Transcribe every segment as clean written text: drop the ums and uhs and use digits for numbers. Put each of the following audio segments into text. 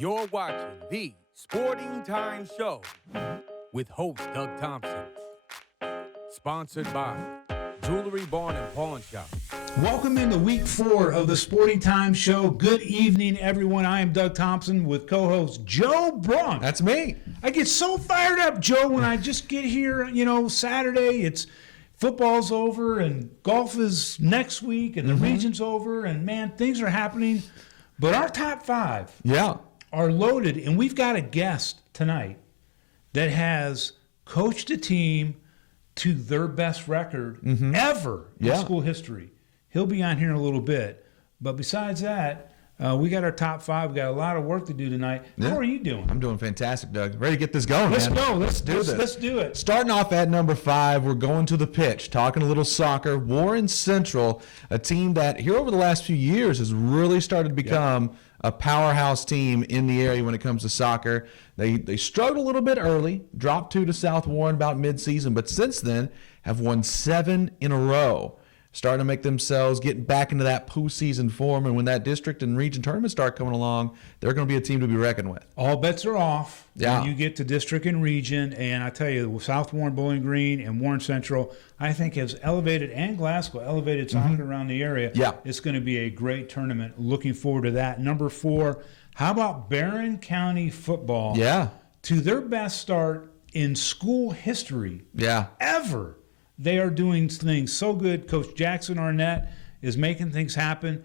You're watching the Sporting Time Show with host Doug Thompson. Sponsored by Jewelry Barn and Pawn Shop. Welcome into week 4 of the Sporting Time Show. Good evening, everyone. I am Doug Thompson with co-host Joe Brunk. That's me. I get so fired up, Joe, when I just get here, Saturday, it's football's over and golf is next week and the region's over and, man, things are happening. But our top 5 are loaded, and we've got a guest tonight that has coached a team to their best record ever in school history. He'll be on here in a little bit. But besides that, we got our top 5. We got a lot of work to do tonight. How are you doing? I'm doing fantastic, Doug. Ready to get this going, Let's man. go. Let's do this. Let's do it. Starting off at number 5, we're going to the pitch, talking a little soccer. Warren Central, a team that here over the last few years has really started to become a powerhouse team in the area when it comes to soccer. They struggled a little bit early, dropped 2 to South Warren about mid-season, but since then have won 7 in a row. Starting to make themselves get back into that postseason form, and when that district and region tournament start coming along, they're going to be a team to be reckoned with. All bets are off when you get to district and region, and I tell you, South Warren, Bowling Green, and Warren Central, I think has elevated, and Glasgow, elevated soccer around the area. Yeah. It's going to be a great tournament. Looking forward to that. Number 4, how about Barren County football? To their best start in school history ever. They are doing things so good. Coach Jackson Arnett is making things happen.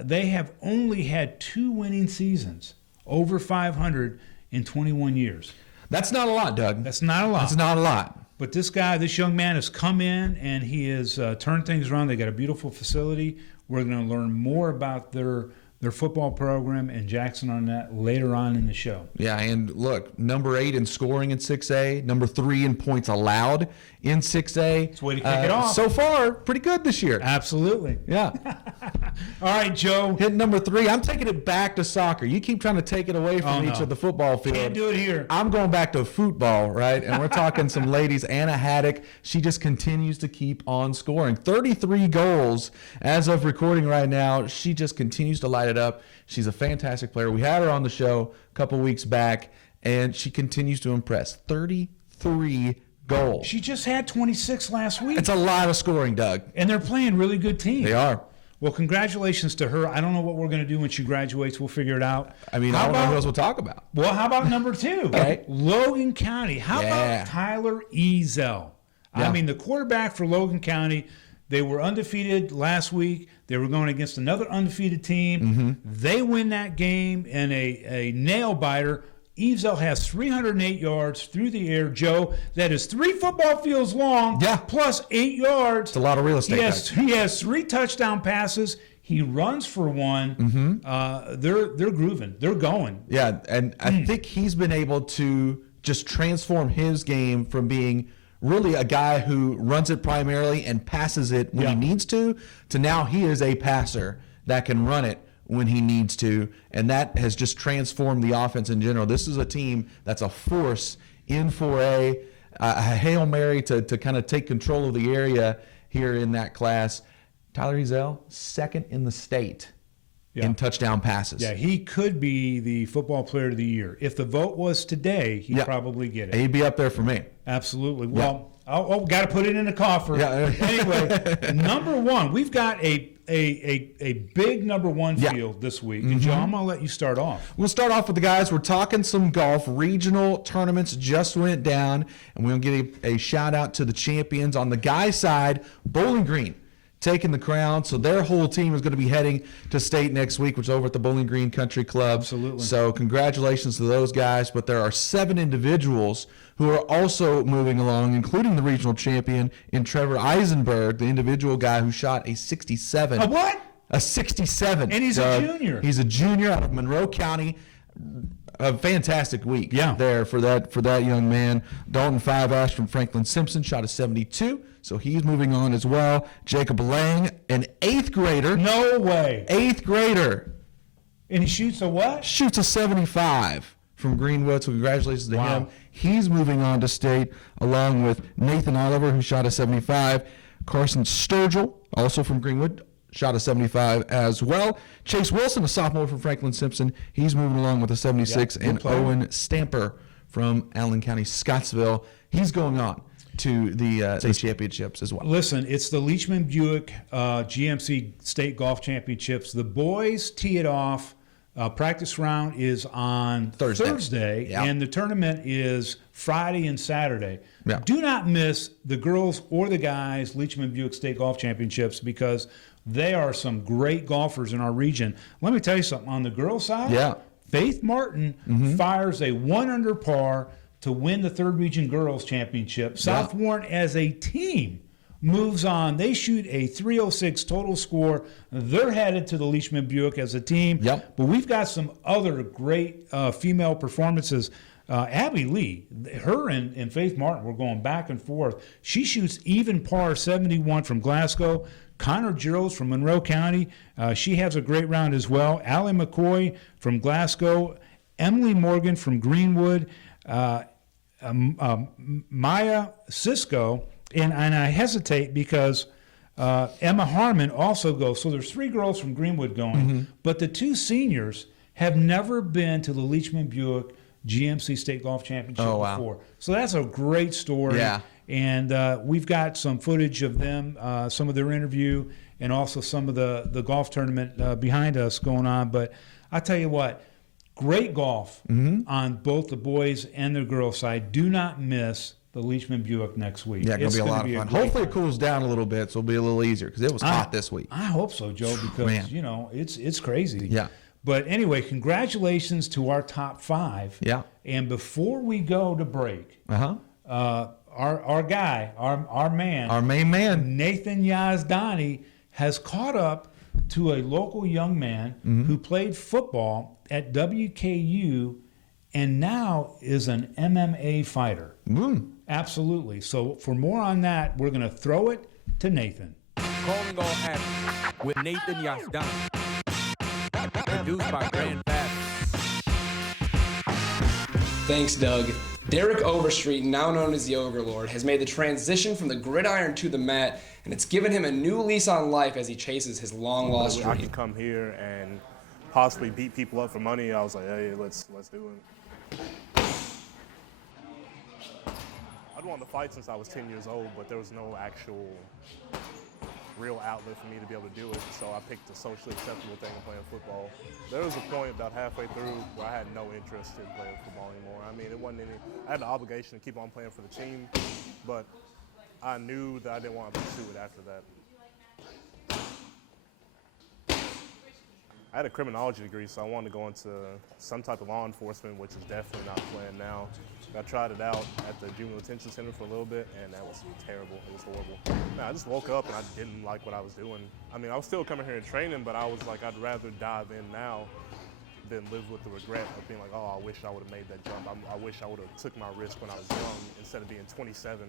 They have only had 2 winning seasons, over 500 in 21 years. That's not a lot, Doug. That's not a lot. That's not a lot. But this young man has come in and he has turned things around. They got a beautiful facility. We're going to learn more about their football program and Jackson Arnett later on in the show. Yeah, and look, number 8 in scoring in 6A, number 3 in points allowed in 6A. It's a way to kick it off. So far, pretty good this year. Absolutely. Yeah. All right, Joe. Hitting number 3. I'm taking it back to soccer. You keep trying to take it away from each of the football field. Can't do it here. I'm going back to football, right? And we're talking some ladies. Anna Haddock, she just continues to keep on scoring. 33 goals as of recording right now. She just continues to light it up. She's a fantastic player. We had her on the show a couple weeks back, and she continues to impress. 33 goals. She just had 26 last week. It's a lot of scoring, Doug. And they're playing really good teams. They are. Well, congratulations to her. I don't know what we're going to do when she graduates. We'll figure it out. I mean, I don't know who else we'll talk about. Well, how about number 2? Okay. Logan County. How about Tyler Ezel? I mean, the quarterback for Logan County, they were undefeated last week. They were going against another undefeated team. They win that game in a nail-biter. Ezel has 308 yards through the air, Joe. That is 3 football fields long, plus 8 yards. It's a lot of real estate. He has 3 touchdown passes. He runs for 1. They're grooving. They're going. Yeah, and I think he's been able to just transform his game from being really a guy who runs it primarily and passes it when he needs to now he is a passer that can run it when he needs to, and that has just transformed the offense in general. This is a team that's a force in 4A, a Hail Mary to kind of take control of the area here in that class. Tyler Ezel, 2nd in the state in touchdown passes. Yeah, he could be the football player of the year. If the vote was today, he'd probably get it. He'd be up there for me. Absolutely. Well, got to put it in the coffer. Yeah. Anyway, number 1, we've got a big number 1 field this week. And Joe, I'm going to let you start off. We'll start off with the guys. We're talking some golf. Regional tournaments just went down, and we'll give a shout out to the champions. On the guys' side, Bowling Green taking the crown. So their whole team is going to be heading to state next week, which is over at the Bowling Green Country Club. Absolutely. So congratulations to those guys. But there are 7 individuals who are also moving along, including the regional champion in Trevor Eisenberg, the individual guy who shot a 67. A what? A 67. And he's a junior. He's a junior out of Monroe County. A fantastic week there for that young man. Dalton Five-Ash from Franklin Simpson shot a 72, so he's moving on as well. Jacob Lang, an 8th grader. No way. 8th grader. And he shoots a what? Shoots a 75 from Greenwood, so congratulations to him. He's moving on to state, along with Nathan Oliver, who shot a 75. Carson Sturgill, also from Greenwood, shot a 75 as well. Chase Wilson, a sophomore from Franklin Simpson, he's moving along with a 76. And Owen Stamper from Allen County, Scottsville, he's going on to the state championships as well. Listen, it's the Leachman Buick GMC State Golf Championships. The boys tee it off. Practice round is on Thursday, and the tournament is Friday and Saturday. Yeah. Do not miss the girls or the guys Leachman Buick State Golf Championships because they are some great golfers in our region. Let me tell you something. On the girls' side, Faith Martin fires a 1 under par to win the 3rd Region Girls Championship. South Warren as a team moves on. They shoot a 306 total score. They're headed to the Leachman Buick as a team. But we've got some other great female performances. Abby Lee, her and Faith Martin were going back and forth. She shoots even par 71 from Glasgow. Connor Giroux from Monroe County, she has a great round as well. Allie McCoy from Glasgow. Emily Morgan from Greenwood. Maya Cisco, and I hesitate because Emma Harmon also goes. So there's 3 girls from Greenwood going, but the 2 seniors have never been to the Leachman Buick GMC State Golf Championship before. So that's a great story. And we've got some footage of them, some of their interview, and also some of the golf tournament behind us going on. But I tell you what, great golf on both the boys and the girls side. Do not miss the Leachman Buick next week. Yeah, it's going to be a lot of fun. Hopefully it cools down a little bit, so it'll be a little easier because it was hot this week. I hope so, Joe, because, you know, it's crazy. Yeah. But anyway, congratulations to our top 5. Yeah. And before we go to break, our guy, our man, our main man, Nathan Yazdani, has caught up to a local young man who played football at WKU and now is an MMA fighter. Absolutely. So for more on that, we're going to throw it to Nathan. Calling all action with Nathan Yazdani. Produced by Grand Pass. Thanks, Doug. Derek Overstreet, now known as the Overlord, has made the transition from the gridiron to the mat, and it's given him a new lease on life as he chases his long-lost dream. I could come here and possibly beat people up for money. I was like, hey, let's do it. I'd wanted to fight since I was 10 years old, but there was no actual real outlet for me to be able to do it, so I picked the socially acceptable thing of playing football. There was a point about halfway through where I had no interest in playing football anymore. I mean, it wasn't any, I had the obligation to keep on playing for the team, but I knew that I didn't want to pursue it after that. I had a criminology degree, so I wanted to go into some type of law enforcement, which is definitely not planned now. I tried it out at the juvenile detention center for a little bit, and that was terrible. It was horrible. Man, I just woke up and I didn't like what I was doing. I mean, I was still coming here and training, but I was like, I'd rather dive in now than live with the regret of being like, oh, I wish I would have made that jump. I wish I would have took my risk when I was young instead of being 27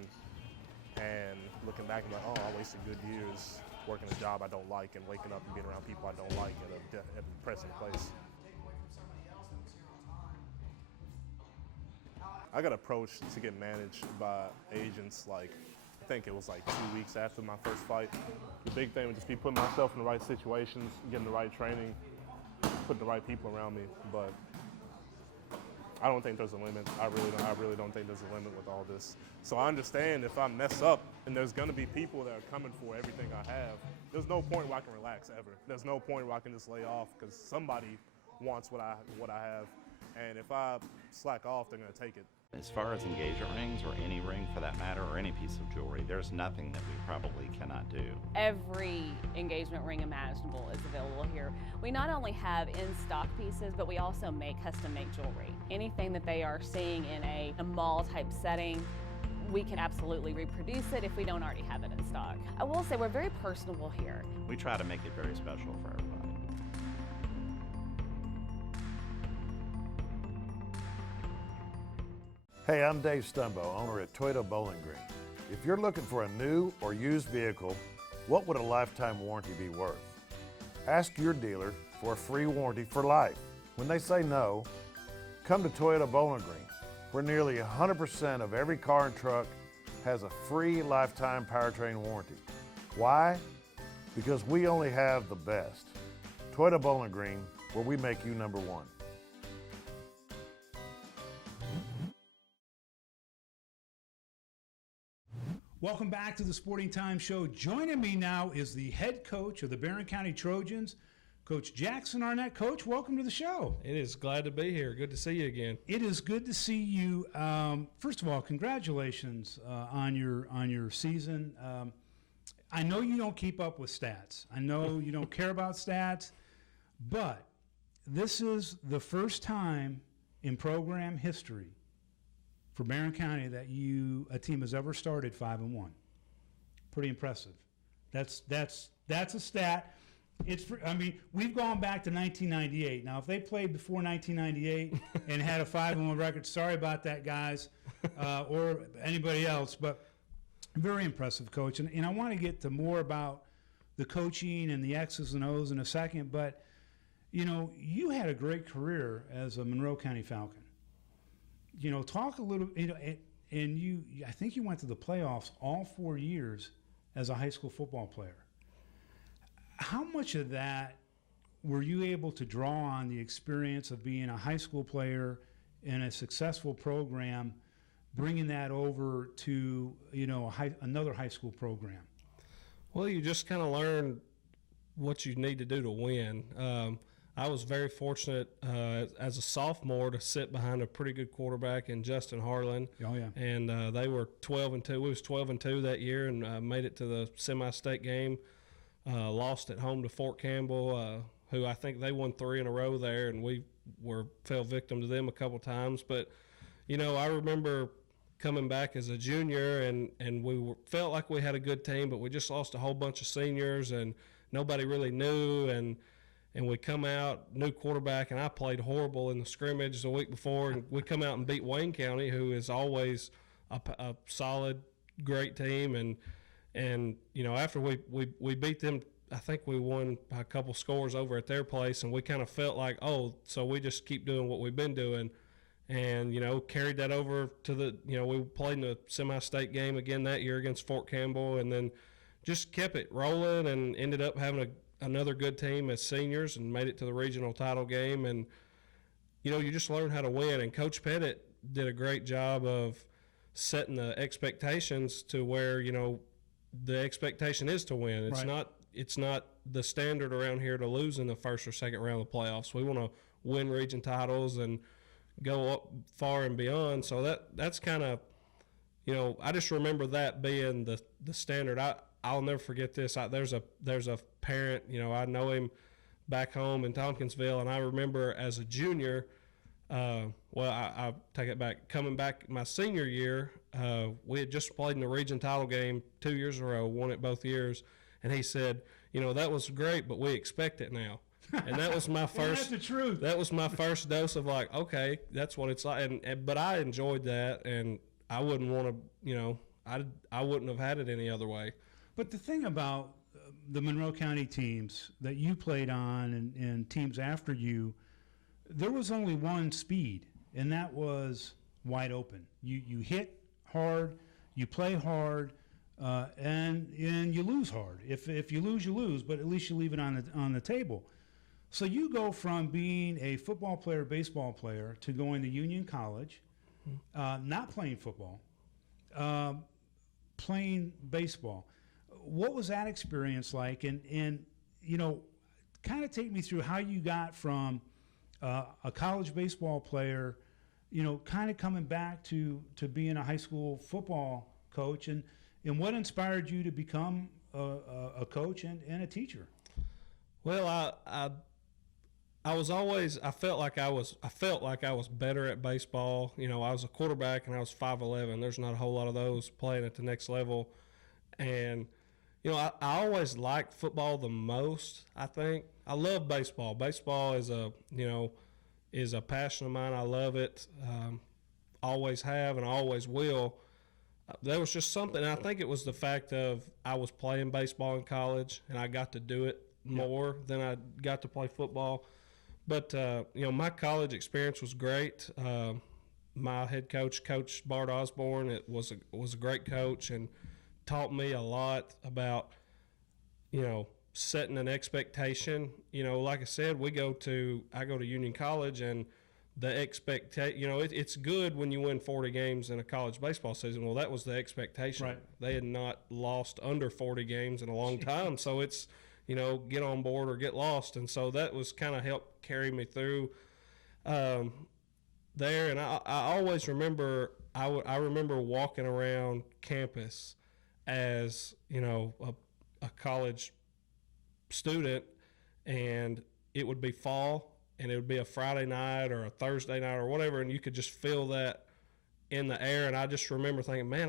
and looking back and like, oh, I wasted good years working a job I don't like and waking up and being around people I don't like at a depressing place. I got approached to get managed by agents like, I think it was like 2 weeks after my first fight. The big thing would just be putting myself in the right situations, getting the right training, putting the right people around me. But I don't think there's a limit. I really don't think there's a limit with all this. So I understand if I mess up and there's gonna be people that are coming for everything I have, there's no point where I can relax ever. There's no point where I can just lay off because somebody wants what I have. And if I slack off, they're gonna take it. As far as engagement rings, or any ring for that matter, or any piece of jewelry, there's nothing that we probably cannot do. Every engagement ring imaginable is available here. We not only have in-stock pieces, but we also make custom-made jewelry. Anything that they are seeing in a mall-type setting, we can absolutely reproduce it if we don't already have it in stock. I will say we're very personable here. We try to make it very special for everybody. Hey, I'm Dave Stumbo, owner at Toyota Bowling Green. If you're looking for a new or used vehicle, what would a lifetime warranty be worth? Ask your dealer for a free warranty for life. When they say no, come to Toyota Bowling Green, where nearly 100% of every car and truck has a free lifetime powertrain warranty. Why? because we only have the best. Toyota Bowling Green, where we make you number one. Welcome back to the Sporting Time Show. Joining me now is the head coach of the Barren County Trojans, Coach Jackson Arnett. Coach, welcome to the show. It is glad to be here. Good to see you again. It is good to see you. First of all, congratulations on your season. I know you don't keep up with stats. I know you don't care about stats, but this is the first time in program history for Barren County that a team has ever started 5-1. Pretty impressive. That's a stat. We've gone back to 1998. Now, if they played before 1998 and had a 5-1 record, sorry about that, guys, or anybody else, but very impressive, Coach. And I want to get to more about the coaching and the X's and O's in a second, but, you had a great career as a Monroe County Falcon. Talk a little, and I think you went to the playoffs all 4 years as a high school football player. How much of that were you able to draw on the experience of being a high school player in a successful program, bringing that over to, another high school program? Well, you just kind of learn what you need to do to win. I was very fortunate as a sophomore to sit behind a pretty good quarterback in Justin Harlan. Oh, yeah. And they were 12-2. We was 12-2 that year and made it to the semi-state game. Lost at home to Fort Campbell, who I think they won 3 in a row there, and we fell victim to them a couple times. But, I remember coming back as a junior, and we felt like we had a good team, but we just lost a whole bunch of seniors, and nobody really knew. And we come out, new quarterback, and I played horrible in the scrimmage the week before. And we come out and beat Wayne County, who is always a solid, great team. And after we beat them, I think we won a couple scores over at their place, and we kind of felt like, so we just keep doing what we've been doing. And, carried that over to we played in the semi-state game again that year against Fort Campbell, and then just kept it rolling and ended up having another good team as seniors and made it to the regional title game. And, you just learn how to win. And Coach Pettit did a great job of setting the expectations to where, the expectation is to win. It's not the standard around here to lose in the first or second round of the playoffs. We want to win region titles and go up far and beyond. So that's kind of, I just remember that being the standard. I'll never forget this. There's a parent, I know him back home in Tompkinsville, and I remember as a junior, I take it back, coming back my senior year, we had just played in the region title game 2 years in a row, won it both years, and he said, that was great, but we expect it now. And that was my first. That's the truth. That was my first dose of like, okay, that's what it's like. But I enjoyed that, and I wouldn't want to, I wouldn't have had it any other way. But the thing about the Monroe County teams that you played on and teams after you, there was only one speed, and that was wide open. You hit hard, you play hard, and you lose hard. If you lose, you lose, but at least you leave it on the table. So you go from being a football player, baseball player, to going to Union College, not playing football, playing baseball. What was that experience like? And kind of take me through how you got from a college baseball player, kind of coming back to being a high school football coach, and what inspired you to become a coach and a teacher? Well, I was always, I felt like I was better at baseball. I was a quarterback and I was 5'11". There's not a whole lot of those playing at the next level. And, I always liked football the most, I think. I love baseball. Baseball is a passion of mine. I love it. Always have and always will. There was just something, I think it was the fact of I was playing baseball in college and I got to do it more than I got to play football. But, my college experience was great. My head coach, Coach Bart Osborne, was a great coach and taught me a lot about, setting an expectation. You know, like I said, I go to Union College, and the expectation, you know, it's good when you win 40 games in a college baseball season. Well, that was the expectation. Right. They had not lost under 40 games in a long time. So it's, you know, get on board or get lost. And so that was kind of helped carry me through there. And I always remember, I remember walking around campus as, you know, a college student, and it would be fall, and it would be a Friday night or a Thursday night or whatever, and you could just feel that in the air. And I just remember thinking, man,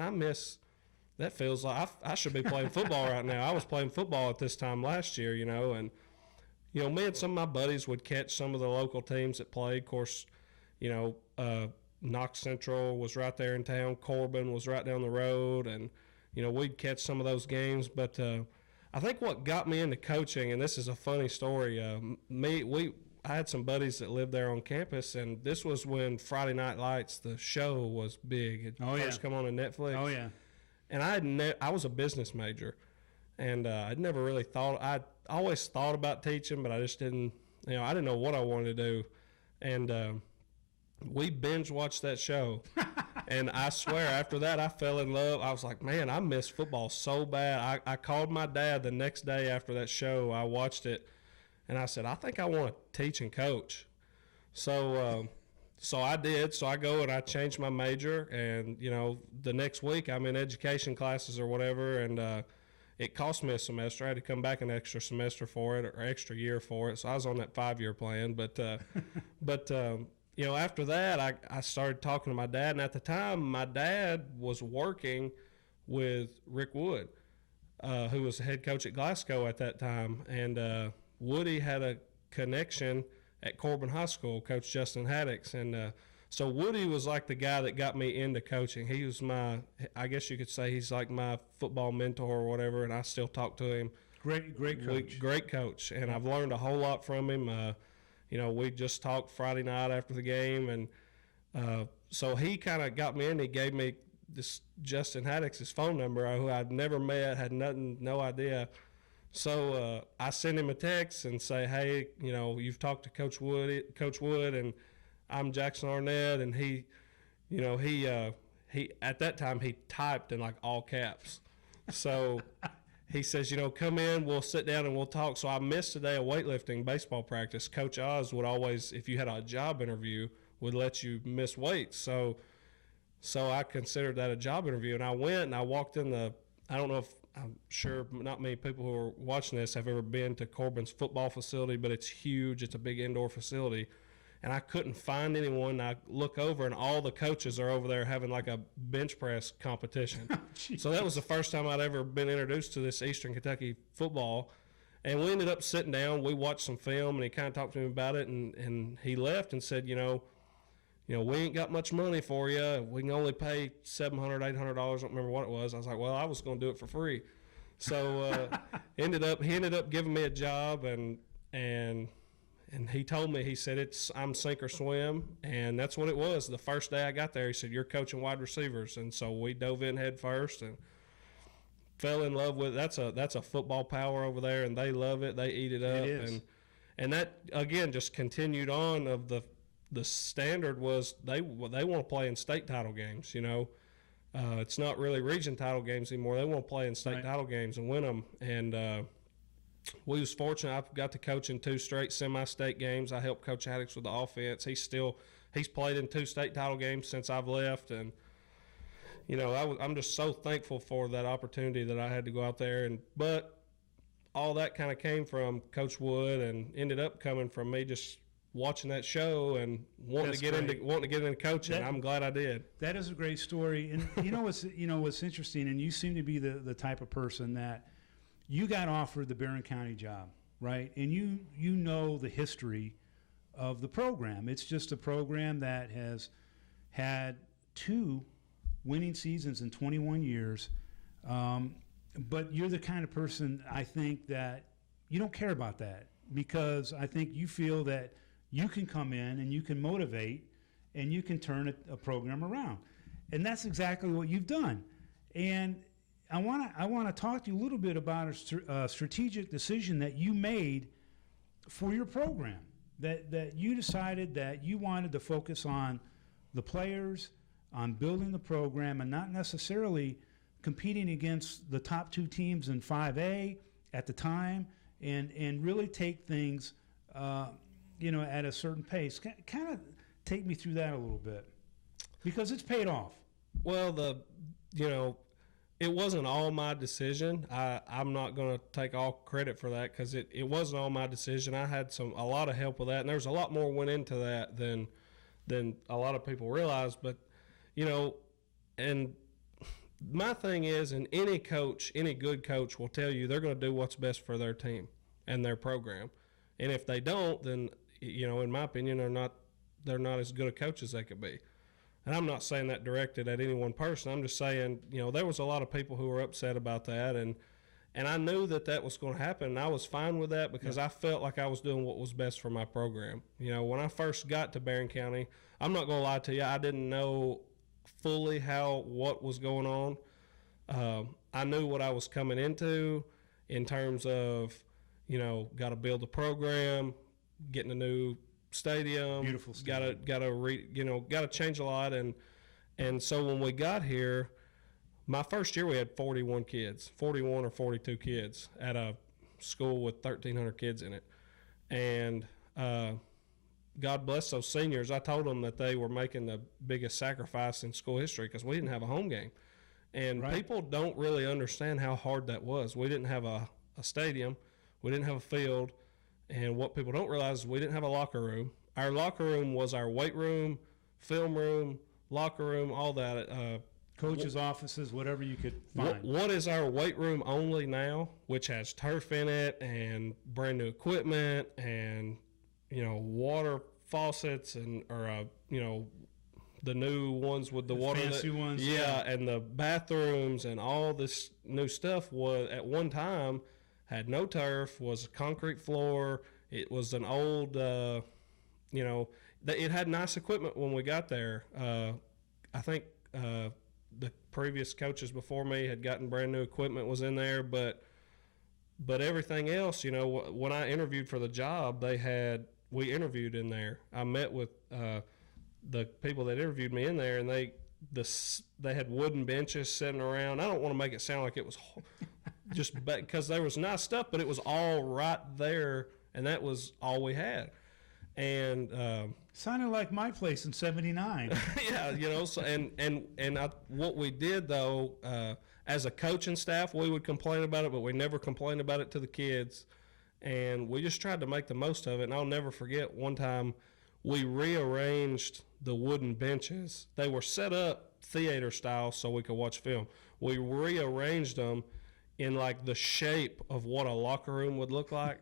that feels like I should be playing football right now. I was playing football at this time last year, you know, and, you know, me and some of my buddies would catch some of the local teams that played. Of course, you know, Knox Central was right there in town. Corbin was right down the road, and, you know, we'd catch some of those games. But I think what got me into coaching, and this is a funny story, I had some buddies that lived there on campus, and this was when Friday Night Lights, the show, was big. It first come on to Netflix. Oh, yeah. And I was a business major, and I'd never really thought – I always thought about teaching, but I just didn't – you know, I didn't know what I wanted to do. And we binge watched that show. And I swear, after that, I fell in love. I was like, man, I miss football so bad. I called my dad the next day after that show. I watched it, and I said, I think I want to teach and coach. So I did. So I go and I changed my major, and, you know, the next week I'm in education classes or whatever, and it cost me a semester. I had to come back an extra semester for it, or extra year for it. So I was on that 5-year plan. But you know, after that, I started talking to my dad, and at the time, my dad was working with Rick Wood, who was the head coach at Glasgow at that time, and Woody had a connection at Corbin High School, Coach Justin Haddix, and so Woody was like the guy that got me into coaching. He was I guess you could say he's like my football mentor or whatever, and I still talk to him. Great coach. Great coach, and I've learned a whole lot from him. You know, we just talked Friday night after the game, and so he kind of got me in. He gave me this Justin Haddix's phone number, who I'd never met, had no idea. So I send him a text and say, hey, you know, you've talked to Coach Wood, and I'm Jackson Arnett, and he, you know, he at that time he typed in like all caps. So he says, you know, come in, we'll sit down and we'll talk. So I missed a day of weightlifting baseball practice. Coach Oz would always, if you had a job interview, would let you miss weights. So I considered that a job interview, and I went and I walked in I don't know if, I'm sure not many people who are watching this have ever been to Corbin's football facility, but it's huge. It's a big indoor facility. And I couldn't find anyone. I look over, and all the coaches are over there having like a bench press competition. So that was the first time I'd ever been introduced to this Eastern Kentucky football. And we ended up sitting down. We watched some film, and he kind of talked to me about it. And he left and said, you know, we ain't got much money for you. We can only pay $700, $800. I don't remember what it was. I was like, well, I was going to do it for free. So he ended up giving me a job, and he told me, he said, I'm sink or swim, and that's what it was. The first day I got there, he said, you're coaching wide receivers. And so we dove in head first and fell in love with it. That's a football power over there, and they love it. They eat it up. It is. And that, again, just continued on of the standard was they want to play in state title games, you know. It's not really region title games anymore. They want to play in state title games and win them. And we was fortunate. I got to coach in 2 straight semi-state games. I helped Coach Haddix with the offense. He's played in 2 state title games since I've left, and you know I'm just so thankful for that opportunity that I had to go out there. But all that kind of came from Coach Wood, and ended up coming from me just watching that show and wanting to get into coaching. I'm glad I did. That is a great story, and you know what's interesting, and you seem to be the type of person that. You got offered the Barren County job, right? And you know the history of the program. It's just a program that has had 2 winning seasons in 21 years. But you're the kind of person, I think, that you don't care about that, because I think you feel that you can come in and you can motivate and you can turn a program around. And that's exactly what you've done. And I want to talk to you a little bit about a strategic decision that you made for your program. That you decided that you wanted to focus on the players, on building the program, and not necessarily competing against the top 2 teams in 5A at the time, and really take things, at a certain pace. Kind of take me through that a little bit, because it's paid off. Well, it wasn't all my decision. I'm not going to take all credit for that, because it wasn't all my decision. I had a lot of help with that, and there's a lot more went into that than a lot of people realize. But, and my thing is, and any good coach will tell you they're going to do what's best for their team and their program. And if they don't, then, in my opinion, they're not as good a coach as they could be. And I'm not saying that directed at any one person. I'm just saying, there was a lot of people who were upset about that, and I knew that was going to happen, and I was fine with that, because I felt like I was doing what was best for my program. When I first got to Barren County, I'm not going to lie to you, I didn't know fully what was going on. I knew what I was coming into in terms of, got to build the program, getting a new stadium, beautiful stadium. Got to change a lot, and so when we got here, my first year we had 41 or 42 kids at a school with 1,300 kids in it, and God bless those seniors. I told them that they were making the biggest sacrifice in school history, because we didn't have a home game, and people don't really understand how hard that was. We didn't have a stadium, we didn't have a field. And what people don't realize is we didn't have a locker room. Our locker room was our weight room, film room, locker room, all that. Coaches' offices, whatever you could find. What is our weight room only now, which has turf in it and brand new equipment and, water faucets or the new ones with the water. Fancy ones. Yeah, and the bathrooms and all this new stuff was at one time had no turf, was a concrete floor. It was an old, it had nice equipment when we got there. I think the previous coaches before me had gotten brand new equipment was in there, but everything else, when I interviewed for the job, we interviewed in there. I met with the people that interviewed me in there, and they had wooden benches sitting around. I don't want to make it sound like it was just because there was nice stuff, but it was all right there, and that was all we had. And sounded like my place in '79. Yeah, so what we did though, as a coaching staff, we would complain about it, but we never complained about it to the kids, and we just tried to make the most of it. And I'll never forget one time we rearranged the wooden benches. They were set up theater style so we could watch film. We rearranged them in like the shape of what a locker room would look like.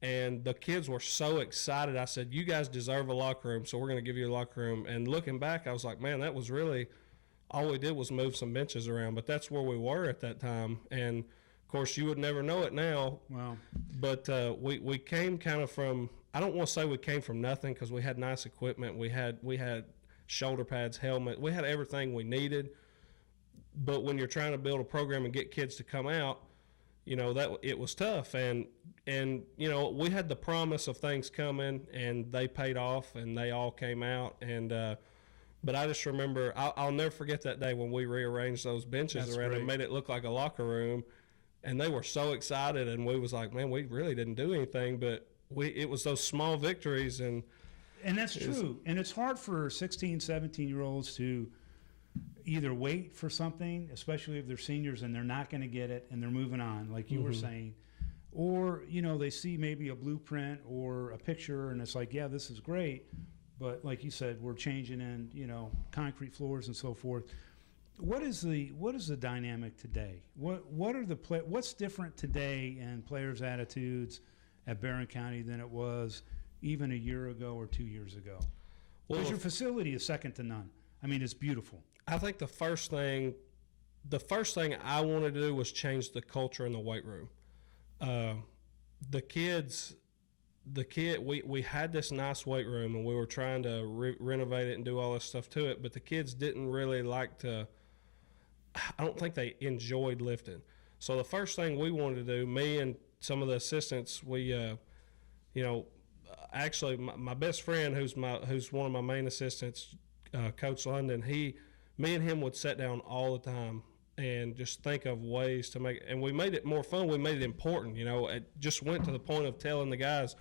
And the kids were so excited. I said, you guys deserve a locker room, so we're going to give you a locker room. And looking back, I was like, man, that was really, all we did was move some benches around. But that's where we were at that time. And, of course, you would never know it now. Wow. But we came kind of from, I don't want to say we came from nothing, because we had nice equipment. We had shoulder pads, helmet. We had everything we needed. But when you're trying to build a program and get kids to come out, that it was tough. And we had the promise of things coming, and they paid off, and they all came out. And but I just remember, I'll never forget that day when we rearranged those benches around and made it look like a locker room. And they were so excited, and we was like, man, we really didn't do anything, but it was those small victories. And that's true. And it's hard for 16, 17-year-olds to either wait for something, especially if they're seniors and they're not going to get it and they're moving on, like you were saying, or, they see maybe a blueprint or a picture and it's like, yeah, this is great. But like you said, we're changing in, concrete floors and so forth. What is the dynamic today? What's different today in players' attitudes at Barren County than it was even a year ago or 2 years ago? Because your facility is second to none. I mean, it's beautiful. I think the first thing I wanted to do was change the culture in the weight room. We had this nice weight room, and we were trying to renovate it and do all this stuff to it, but the kids didn't really like to, I don't think they enjoyed lifting. So the first thing we wanted to do, me and some of the assistants, we, actually my best friend, who's one of my main assistants, Coach London, me and him would sit down all the time and just think of ways to make it. And we made it more fun. We made it important. It just went to the point of telling the guys.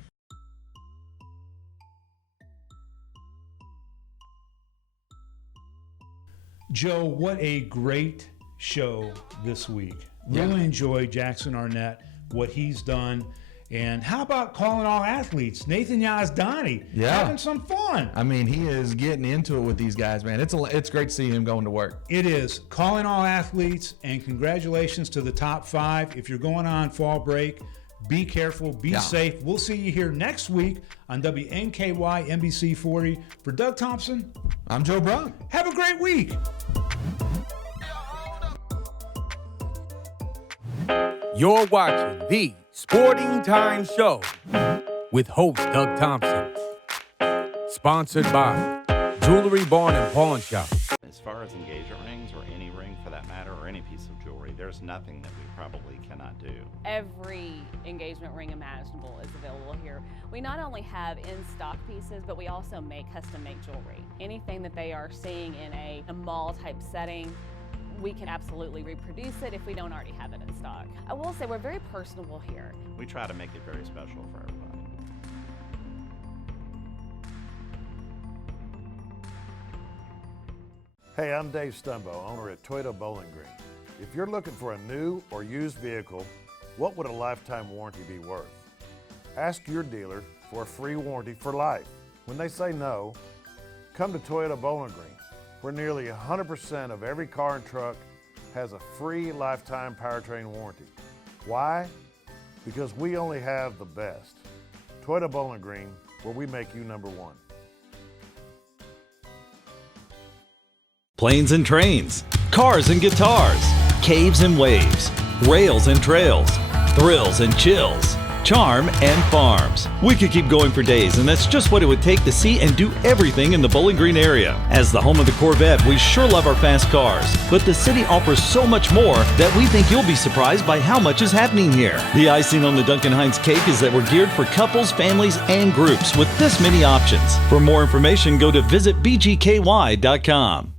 Joe, what a great show this week. Really enjoyed Jackson Arnett, what he's done. And how about calling all athletes? Nathan Yazdani, having some fun. I mean, he is getting into it with these guys, man. It's great to see him going to work. It is. Calling all athletes, and congratulations to the top 5. If you're going on fall break, be careful, be safe. We'll see you here next week on WNKY NBC 40. For Doug Thompson, I'm Joe Brunk. Have a great week. You're watching the Sporting Time Show with host Doug Thompson. Sponsored by Jewelry Barn and Pawn Shop. As far as engagement rings, or any ring for that matter, or any piece of jewelry, there's nothing that we probably cannot do. Every engagement ring imaginable is available here. We not only have in-stock pieces, but we also make custom-made jewelry. Anything that they are seeing in a mall-type setting, we can absolutely reproduce it if we don't already have it in stock. I will say we're very personable here. We try to make it very special for everybody. Hey, I'm Dave Stumbo, owner at Toyota Bowling Green. If you're looking for a new or used vehicle, what would a lifetime warranty be worth? Ask your dealer for a free warranty for life. When they say no, come to Toyota Bowling Green, where nearly 100% of every car and truck has a free lifetime powertrain warranty. Why? Because we only have the best. Toyota Bowling Green, where we make you number one. Planes and trains, cars and guitars, caves and waves, rails and trails, thrills and chills, charm and farms. We could keep going for days, and that's just what it would take to see and do everything in the Bowling Green area. As the home of the Corvette, we sure love our fast cars, but the city offers so much more that we think you'll be surprised by how much is happening here. The icing on the Duncan Hines cake is that we're geared for couples, families, and groups with this many options. For more information, go to visitbgky.com.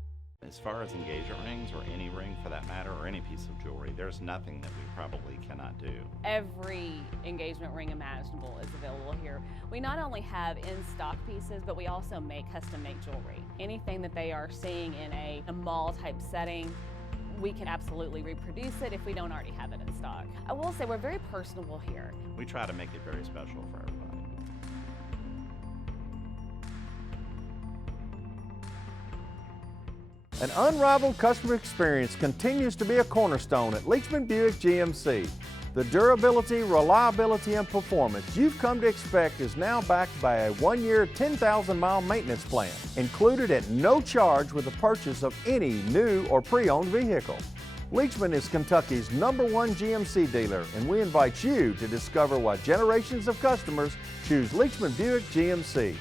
As far as engagement rings, or any ring for that matter, or any piece of jewelry, there's nothing that we probably cannot do. Every engagement ring imaginable is available here. We not only have in-stock pieces, but we also make custom-made jewelry. Anything that they are seeing in a mall-type setting, we can absolutely reproduce it if we don't already have it in stock. I will say we're very personable here. We try to make it very special for everybody. An unrivaled customer experience continues to be a cornerstone at Leachman Buick GMC. The durability, reliability, and performance you've come to expect is now backed by a 1-year, 10,000-mile maintenance plan, included at no charge with the purchase of any new or pre-owned vehicle. Leachman is Kentucky's #1 GMC dealer, and we invite you to discover why generations of customers choose Leachman Buick GMC.